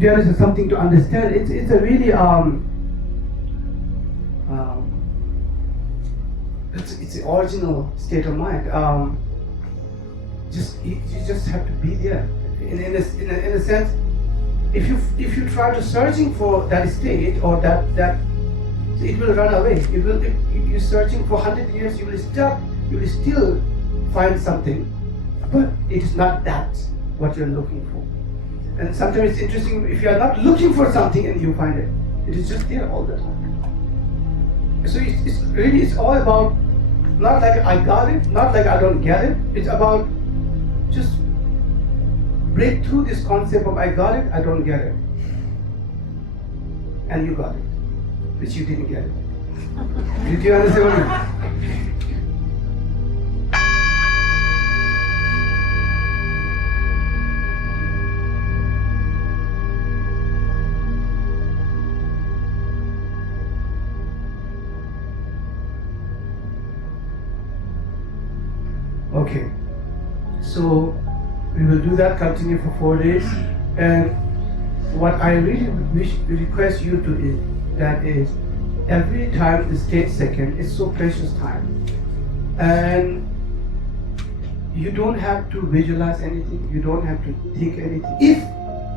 there is something to understand. It's a really it's the original state of mind. You just have to be there. In a sense, if you try to searching for that state or that it will run away. If you're searching for 100 years, you will still find something, but it is not that what you're looking for. And sometimes it's interesting, if you are not looking for something and you find it, it is just there all the time. So it's all about, not like I got it, not like I don't get it. It's about just break through this concept of I got it, I don't get it. And you got it, which you didn't get it. Did you understand what I mean? Okay, so we will do that, continue for 4 days, and what I really request you to is every time the state second is so precious time, and you don't have to visualize anything, you don't have to think anything. If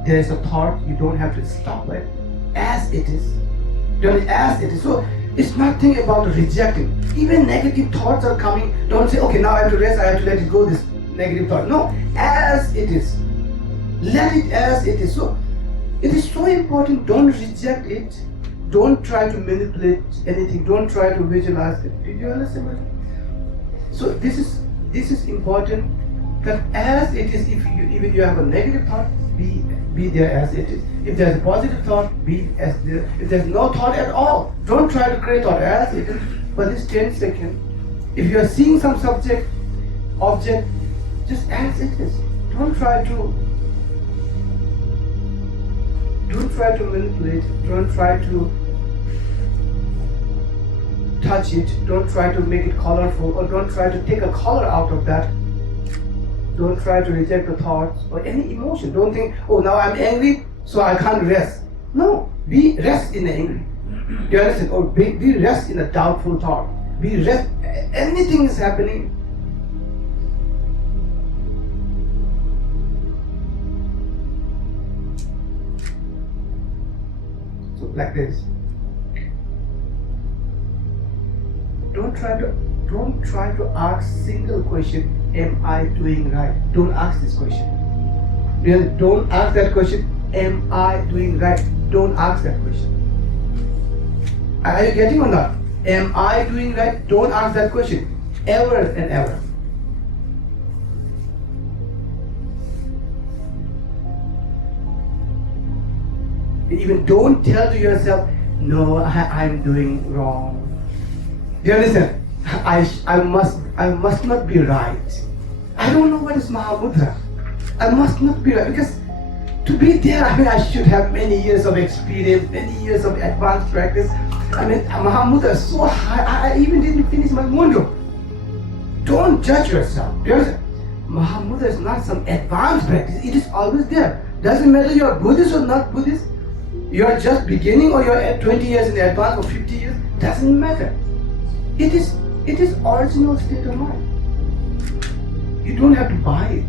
there is a thought, you don't have to stop it as it is. Don't as it is. So it's nothing about rejecting. Even negative thoughts are coming. Don't say, okay, now I have to rest, I have to let it go, this negative thought. No, as it is. Let it as it is. So it is so important. Don't reject it. Don't try to manipulate anything. Don't try to visualize it. Did you understand what? So this is important, that as it is. If even you have a negative thought, be there as it is. If there's a positive thought, be as there. If there's no thought at all, don't try to create thought as it is. For this 10 seconds, if you are seeing some subject, object, just as it is. Don't try to manipulate. Don't try to touch it. Don't try to make it colorful, or don't try to take a color out of that. Don't try to reject the thoughts or any emotion. Don't think, oh, now I'm angry, so I can't rest. No, be rest in the angry. You understand? Or be rest in a doubtful thought. Be rest. Anything is happening. So like this. Don't try to ask single question. Am I doing right? Don't ask this question. Really, don't ask that question. Am I doing right? Don't ask that question. Are you getting or not? Am I doing right? Don't ask that question. Ever and ever. Even don't tell to yourself, no, I'm doing wrong. Do you understand? I must not be right. I don't know what is Mahamudra. I must not be right, because to be there, I should have many years of experience, many years of advanced practice. Mahamudra is so high, I even didn't finish my mundo. Don't judge yourself. Mahamudra is not some advanced practice, it is always there. Doesn't matter you're Buddhist or not Buddhist, you're just beginning or you're at 20 years in the advance or 50 years, doesn't matter. It is original state of mind. You don't have to buy it.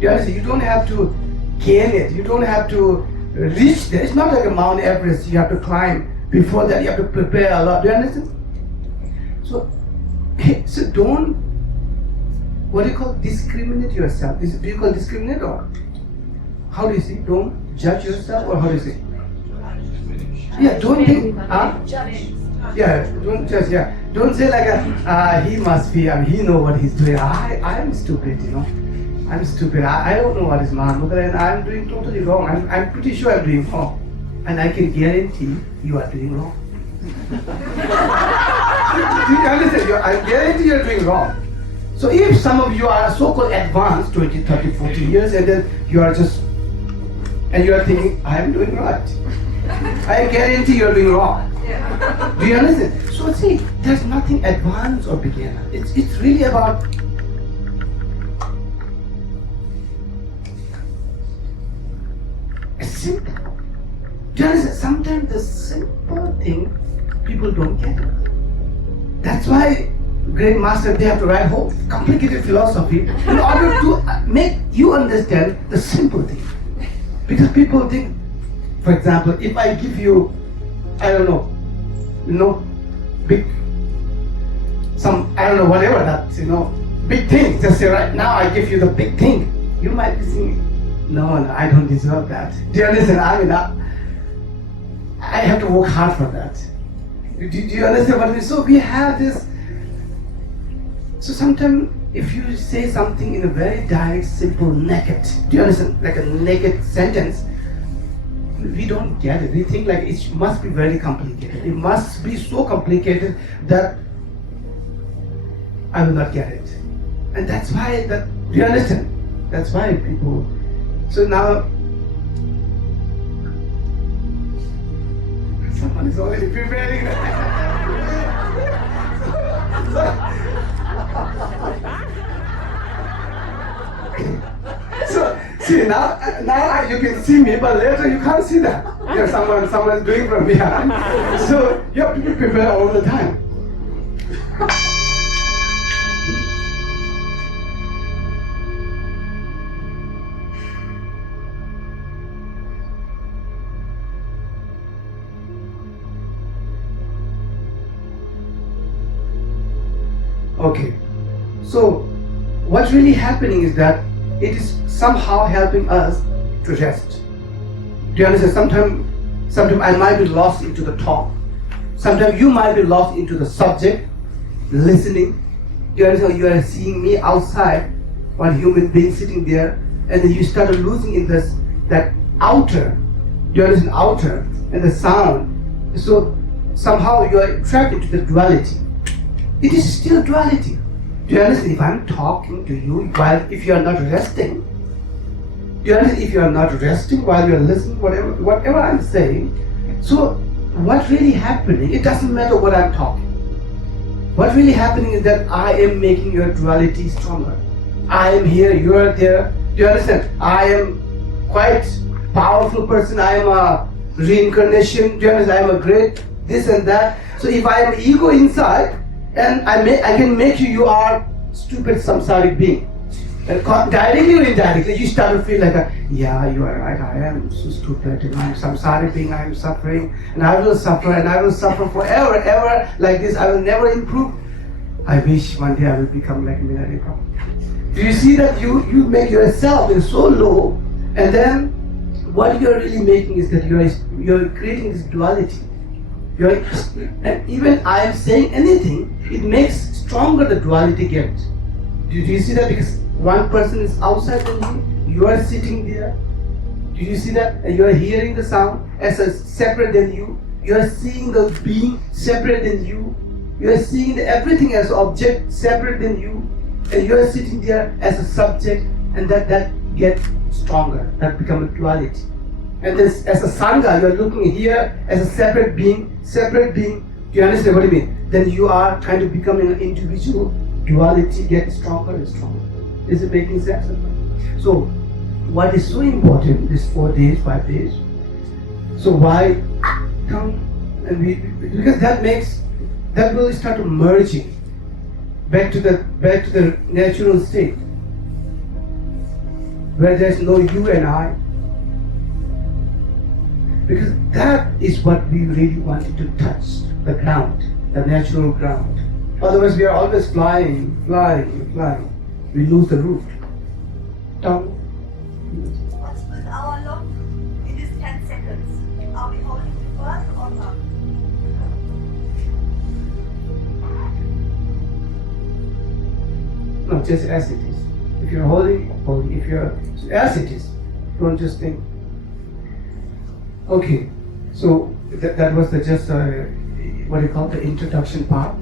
You understand? You don't have to gain it. You don't have to reach there. It's not like a Mount Everest you have to climb. Before that you have to prepare a lot. Do you understand? So don't, what do you call, discriminate yourself. Do you call discriminate, or how do you say? Don't judge yourself, or how do you say? Yeah, don't think. Yeah, don't judge. Yeah, don't say like he must be. He know what he's doing. I'm stupid, I'm stupid. I don't know what is Mahamudra, and I'm doing totally wrong. I'm pretty sure I'm doing wrong, and I can guarantee you are doing wrong. Do you understand? I guarantee you're doing wrong. So if some of you are so-called advanced, 20, 30, 40 years, and then you are thinking, I'm doing right. I guarantee you're doing wrong. Yeah. Do you understand? So see, there's nothing advanced or beginner. It's really about simple. Do you understand? Sometimes the simple thing, people don't get it. That's why great master, they have to write whole complicated philosophy in order to make you understand the simple thing. Because people think, for example, if I give you, I don't know, big, whatever that, big thing, just say right now I give you the big thing, you might be thinking, no, I don't deserve that. Do you understand? I have to work hard for that. Do you understand what I mean? So we have this. So sometimes if you say something in a very direct, simple, naked, do you understand? Like a naked sentence, we don't get it. We think like it must be very complicated. It must be so complicated that I will not get it. And that's why do you understand? That's why people. So now someone is already preparing. So see now you can see me, but later you can't see that. Someone is doing from behind. So you have to be prepared all the time. Okay, so what's really happening is that it is somehow helping us to rest. Do you understand? Sometimes I might be lost into the talk. Sometimes you might be lost into the subject, listening. You understand? You are seeing me outside, one human being sitting there, and then you start losing in that outer. Do you understand? Outer and the sound. So somehow you are trapped into the duality. It is still duality. Do you understand? If I'm talking to you if you are not resting, do you understand? If you are not resting while you are listening, whatever I'm saying, so what's really happening? It doesn't matter what I'm talking. What really happening is that I am making your duality stronger. I am here, you are there. Do you understand? I am quite powerful person. I am a reincarnation. Do you understand? I am a great this and that. So if I am ego inside, and I can make you are stupid samsaric being. Directly or indirectly, you start to feel like, yeah, you are right, I am so stupid, and I am samsaric being, I am suffering, and I will suffer forever, ever like this, I will never improve. I wish one day I will become like Milarepa. Do you see that you make yourself so low, and then what you are really making is that you are creating this duality. And even I am saying anything, it makes stronger the duality gets. Do you see that? Because one person is outside than you are sitting there. Do you see that? And you are hearing the sound as a separate than you. You are seeing the being separate than you. You are seeing everything as object separate than you. And you are sitting there as a subject, and that gets stronger. That becomes a duality. And this, as a sangha, you are looking here as a separate being. Do you understand what I mean? Then you are kind of becoming an individual. Duality gets stronger and stronger. Is it making sense? So, what is so important is 4 days, 5 days. So why come and because that will start merging back to the natural state where there's no you and I. Because that is what we really wanted to touch, the ground, the natural ground. Otherwise we are always flying. We lose the root. Down. What's with our look in these 10 seconds? Are we holding the breath or not? No, just as it is. If you're holding. If you're as it is, don't just think. Okay, so that was just what do you call the introduction part.